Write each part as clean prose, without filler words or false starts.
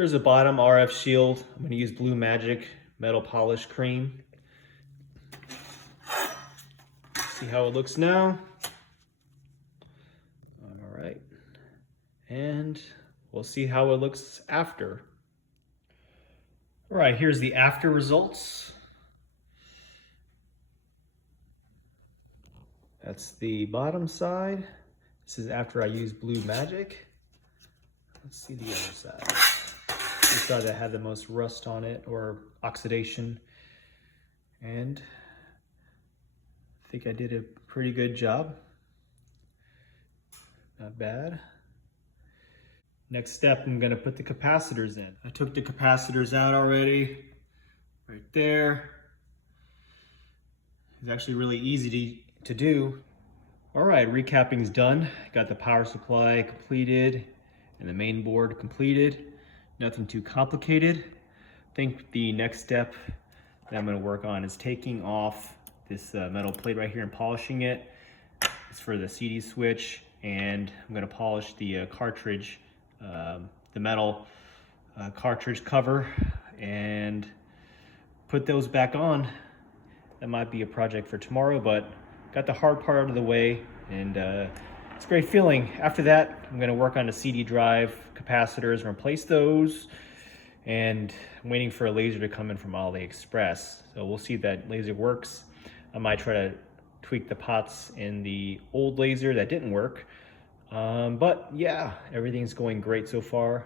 Here's a bottom RF shield. I'm going to use Blue Magic metal polish cream. See how it looks now. All right. And we'll see how it looks after. All right, here's the after results. That's the bottom side. This is after I use Blue Magic. Let's see the other side. This side that had the most rust on it or oxidation. And I think I did a pretty good job. Not bad. Next step, I'm gonna put the capacitors in. I took the capacitors out already, right there. It's actually really easy to do. All right, recapping's done. Got the power supply completed and the main board completed. Nothing too complicated. I think the next step that I'm gonna work on is taking off this metal plate right here and polishing it. It's for the CD switch, and I'm gonna polish the cartridge, the metal cartridge cover, and put those back on. That might be a project for tomorrow, but got the hard part out of the way, and it's a great feeling. After that, I'm gonna work on the CD drive capacitors and replace those, and I'm waiting for a laser to come in from AliExpress. So we'll see if that laser works. I might try to tweak the pots in the old laser that didn't work. But yeah, everything's going great so far.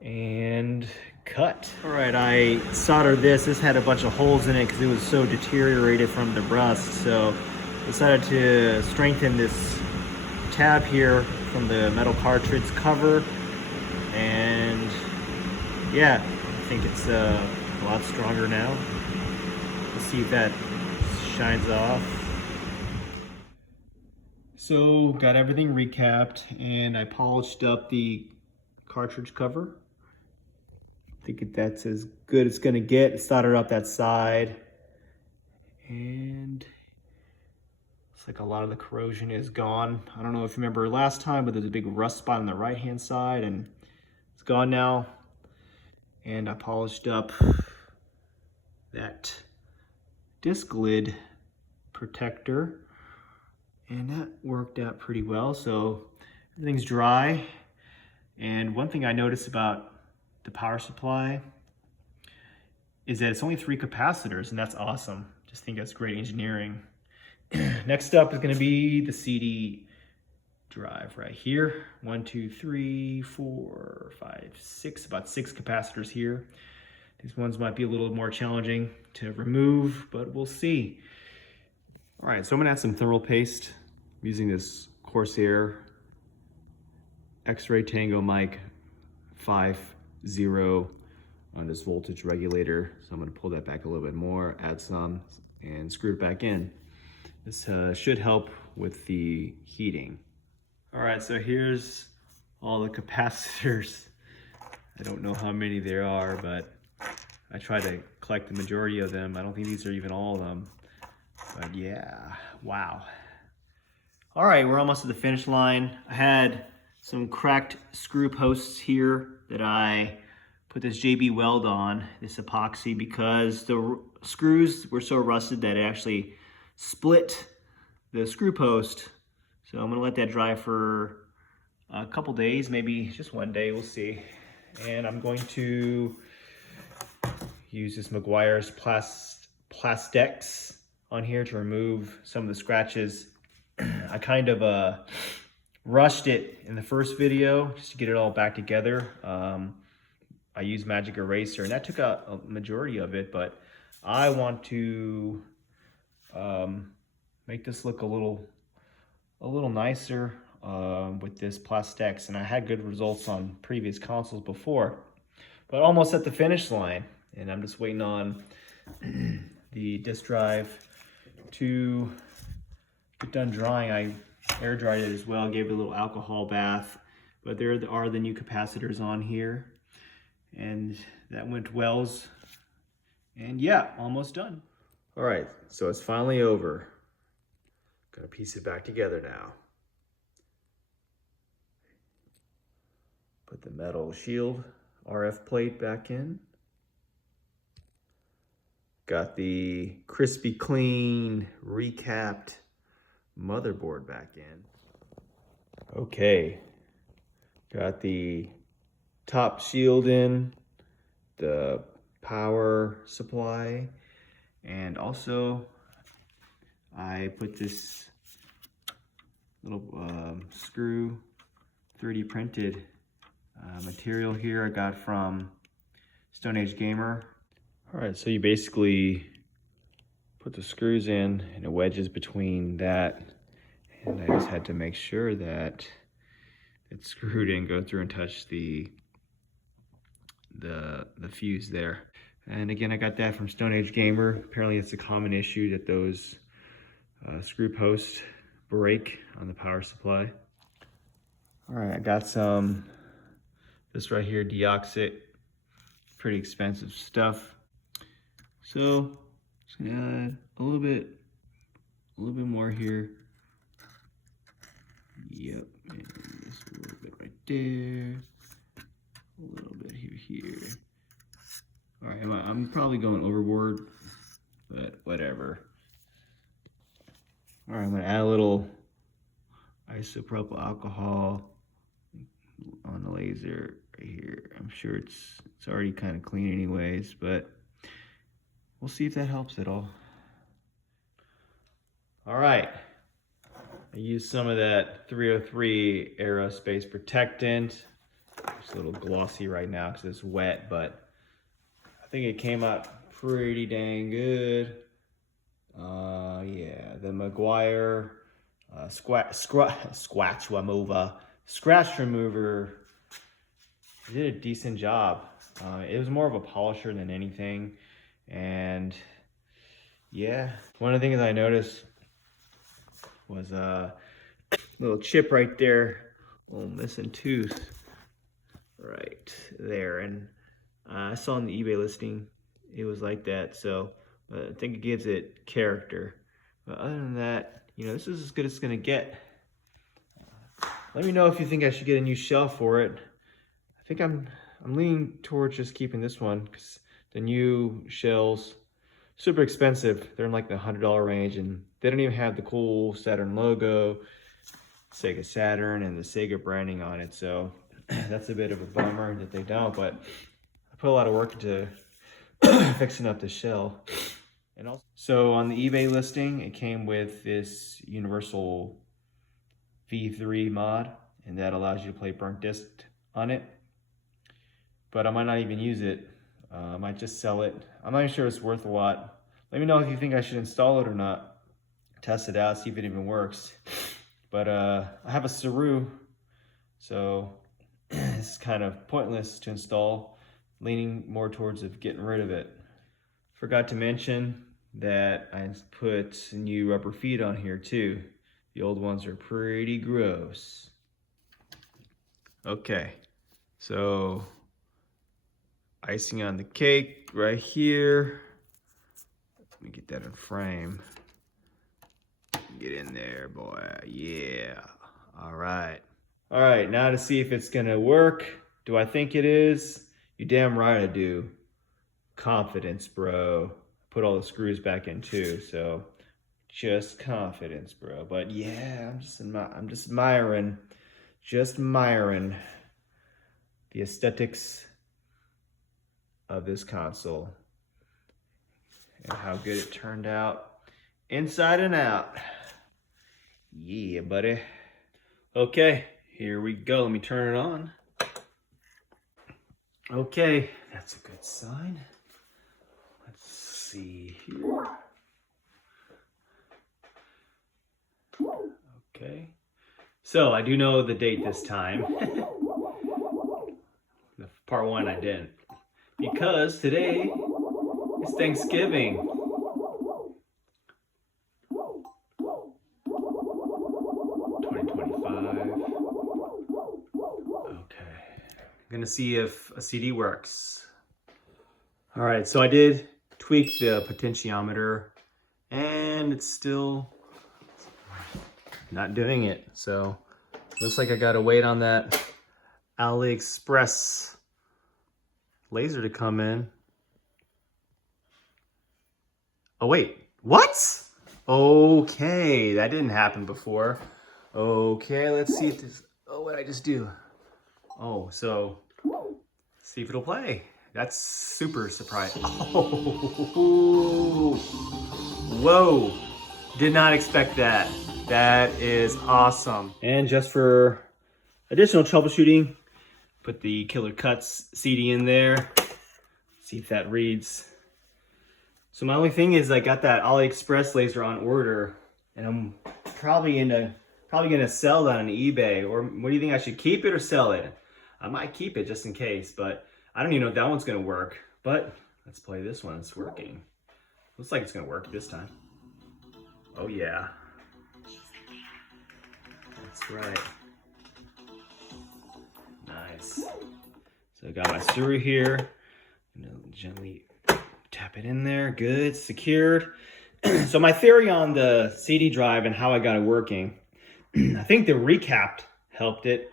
And cut. All right, I soldered this. This had a bunch of holes in it because it was so deteriorated from the rust. So I decided to strengthen this tab here from the metal cartridge cover. And yeah, I think it's a lot stronger now. Let's see if that shines off. So got everything recapped, and I polished up the cartridge cover. I think that's as good as it's gonna get. Soldered up that side, and looks like a lot of the corrosion is gone. I don't know if you remember last time, but there's a big rust spot on the right hand side, and it's gone now. And I polished up that disc lid protector, and that worked out pretty well. So everything's dry. And one thing I noticed about the power supply is that it's only 3 capacitors, and that's awesome. Just think that's great engineering. Next up is going to be the CD drive right here. 1, 2, 3, 4, 5, 6, about 6 capacitors here. These ones might be a little more challenging to remove, but we'll see. All right, so I'm gonna add some thermal paste. I'm using this Corsair X-Ray Tango mic 5.0 on this voltage regulator. So I'm gonna pull that back a little bit more, add some, and screw it back in. This should help with the heating. All right, so here's all the capacitors. I don't know how many there are, but I tried to collect the majority of them. I don't think these are even all of them, but yeah, wow. All right, we're almost at the finish line. I had some cracked screw posts here that I put this JB Weld on, this epoxy, because the screws were so rusted that it actually split the screw post. So I'm gonna let that dry for a couple days, maybe just one day, we'll see. And I'm going to use this Meguiar's Plastex on here to remove some of the scratches. I kind of rushed it in the first video just to get it all back together. I used Magic Eraser, and that took out a majority of it, but I want to make this look a little nicer with this Plastex, and I had good results on previous consoles before. But almost at the finish line, and I'm just waiting on the disk drive to get done drying. I air dried it as well, gave it a little alcohol bath, but there are the new capacitors on here, and that went wells, and yeah, almost done. All right, so it's finally over. Gonna piece it back together now. Put the metal shield RF plate back in. Got the crispy clean recapped motherboard back in. Okay, got the top shield in, the power supply, and also I put this little screw 3D printed material here I got from Stone Age Gamer. All right, so you basically put the screws in and it wedges between that, and I just had to make sure that that screw didn't go through and touch the fuse there. And again, I got that from Stone Age Gamer. Apparently it's a common issue that those screw posts break on the power supply. All right, I got this right here, deoxit, pretty expensive stuff. So just gonna add a little bit more here. Yep, and just a little bit right there. A little bit here. All right, I'm probably going overboard, but whatever. All right, I'm gonna add a little isopropyl alcohol on the laser right here. I'm sure it's already kind of clean anyways, but we'll see if that helps at all. All right, I used some of that 303 aerospace protectant. It's a little glossy right now because it's wet, but I think it came out pretty dang good. Yeah, the Meguiar scratch remover did a decent job. It was more of a polisher than anything, and yeah, one of the things I noticed was a little chip right there, a little missing tooth right there, and I saw on the eBay listing it was like that, so I think it gives it character. But other than that, you know, this is as good as it's gonna get. Let me know if you think I should get a new shell for it. I think I'm leaning towards just keeping this one because the new shells super expensive. They're in like the $100 range, and they don't even have the cool Saturn logo, Sega Saturn, and the Sega branding on it. So that's a bit of a bummer that they don't, but I put a lot of work into fixing up the shell. And also, so on the eBay listing, it came with this universal V3 mod, and that allows you to play burnt disc on it. But I might not even use it. I might just sell it. I'm not even sure it's worth a lot. Let me know if you think I should install it or not. Test it out, see if it even works. But I have a Saru, so it's kind of pointless to install. Leaning more towards getting rid of it. Forgot to mention that I put new rubber feet on here too. The old ones are pretty gross. Okay, so icing on the cake right here. Let me get that in frame. Get in there, boy. Yeah. All right. All right, now to see if it's gonna work. Do I think it is? You damn right I do. Confidence, bro. Put all the screws back in too, so just confidence, bro. But yeah, I'm just admiring the aesthetics of this console and how good it turned out inside and out. Yeah, buddy. Okay, here we go. Let me turn it on. Okay, that's a good sign. Let's see here. Okay, so I do know the date this time. The part one I didn't, because today is Thanksgiving. I'm gonna see if a CD works. All right, so I did tweak the potentiometer and it's still not doing it. So looks like I gotta wait on that AliExpress laser to come in. Oh wait, what? Okay, that didn't happen before. Okay, let's see if this, oh, what did I just do? Oh, so, see if it'll play. That's super surprising. Oh, whoa, did not expect that. That is awesome. And just for additional troubleshooting, put the Killer Cuts CD in there. See if that reads. So my only thing is I got that AliExpress laser on order, and I'm probably gonna sell that on eBay. Or what do you think, I should keep it or sell it? I might keep it just in case, but I don't even know if that one's gonna work. But let's play this one. It's working. Looks like it's gonna work this time. Oh yeah. That's right. Nice. So I got my screw here. Gently tap it in there. Good, secured. So my theory on the CD drive and how I got it working, I think the recap helped it.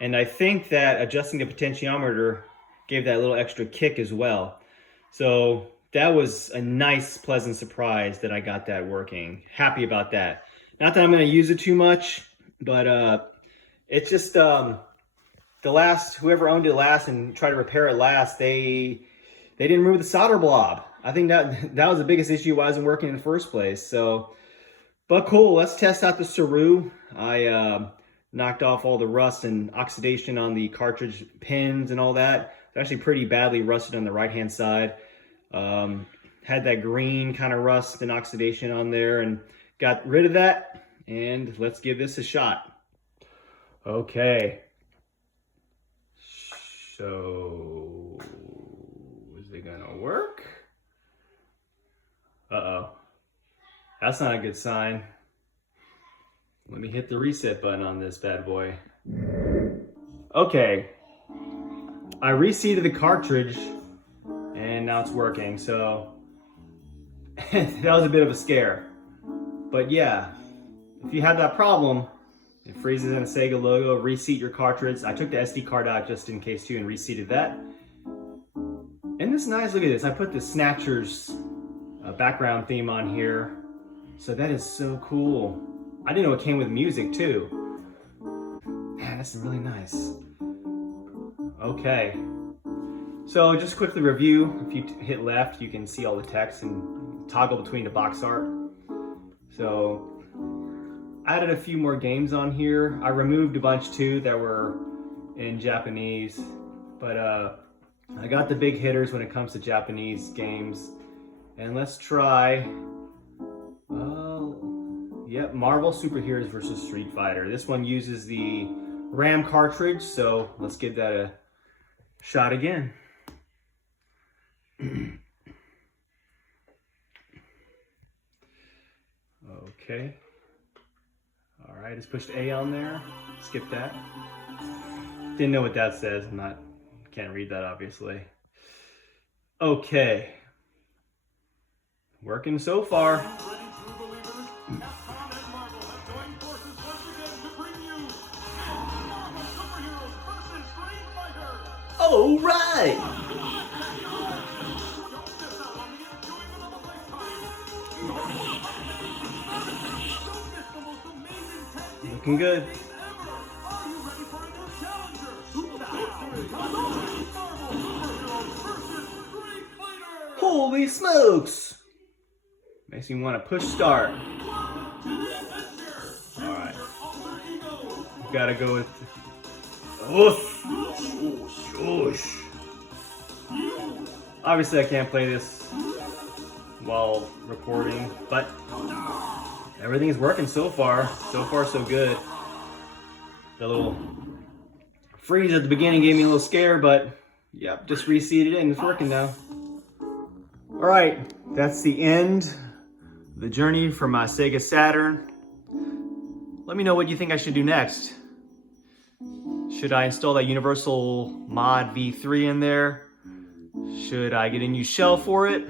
And I think that adjusting the potentiometer gave that little extra kick as well. So that was a nice, pleasant surprise that I got that working. Happy about that. Not that I'm gonna use it too much, but it's just, whoever owned it last and tried to repair it last, they didn't remove the solder blob. I think that was the biggest issue why it wasn't working in the first place. So, but cool, let's test out the Saru. I knocked off all the rust and oxidation on the cartridge pins and all that. It's actually pretty badly rusted on the right-hand side. Had that green kind of rust and oxidation on there and got rid of that. And let's give this a shot. Okay. So, is it gonna work? Uh-oh. That's not a good sign. Let me hit the reset button on this bad boy. Okay. I reseated the cartridge and now it's working, so that was a bit of a scare. But yeah, if you have that problem, it freezes in a Sega logo, reseat your cartridge. I took the SD card out just in case too and reseated that. And this nice, look at this. I put the Snatchers background theme on here. So that is so cool. I didn't know it came with music too. Man, that's really nice. Okay. So just quickly review. If you hit left, you can see all the text and toggle between the box art. So I added a few more games on here. I removed a bunch too that were in Japanese, but I got the big hitters when it comes to Japanese games. And let's try, yep, Marvel Superheroes versus Street Fighter. This one uses the RAM cartridge, so let's give that a shot again. Okay. All right, just pushed A on there. Skip that. Didn't know what that says. Can't read that obviously. Okay. Working so far. All right. Looking good. Holy smokes! Makes me want to push start. Alright. Gotta go with... Oof! Oosh. Obviously I can't play this while recording, but everything is working so far. So far so good. The little freeze at the beginning gave me a little scare, but yep, just reseated it and it's working now. Alright, that's the end of the journey for my Sega Saturn. Let me know what you think I should do next. Should I install that Universal Mod V3 in there? Should I get a new shell for it?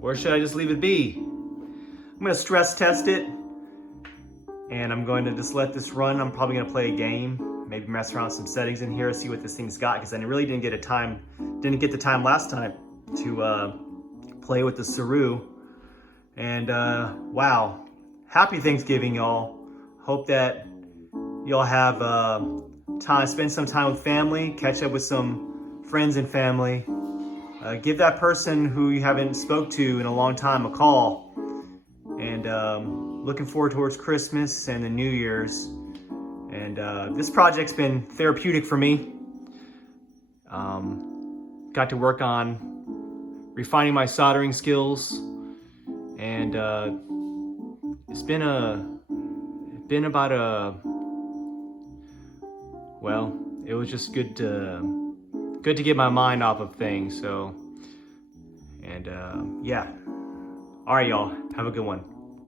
Or should I just leave it be? I'm going to stress test it. And I'm going to just let this run. I'm probably going to play a game. maybe mess around with some settings in here, see what this thing's got, because I really didn't get the time last time to play with the Saru. And wow, happy Thanksgiving, y'all. Hope that y'all have spend some time with family, catch up with some friends and family. Give that person who you haven't spoke to in a long time a call. And looking forward towards Christmas and the New Year's. And this project's been therapeutic for me. Got to work on refining my soldering skills, and it's been about well, it was just good to get my mind off of things. So, and yeah. All right, y'all, have a good one.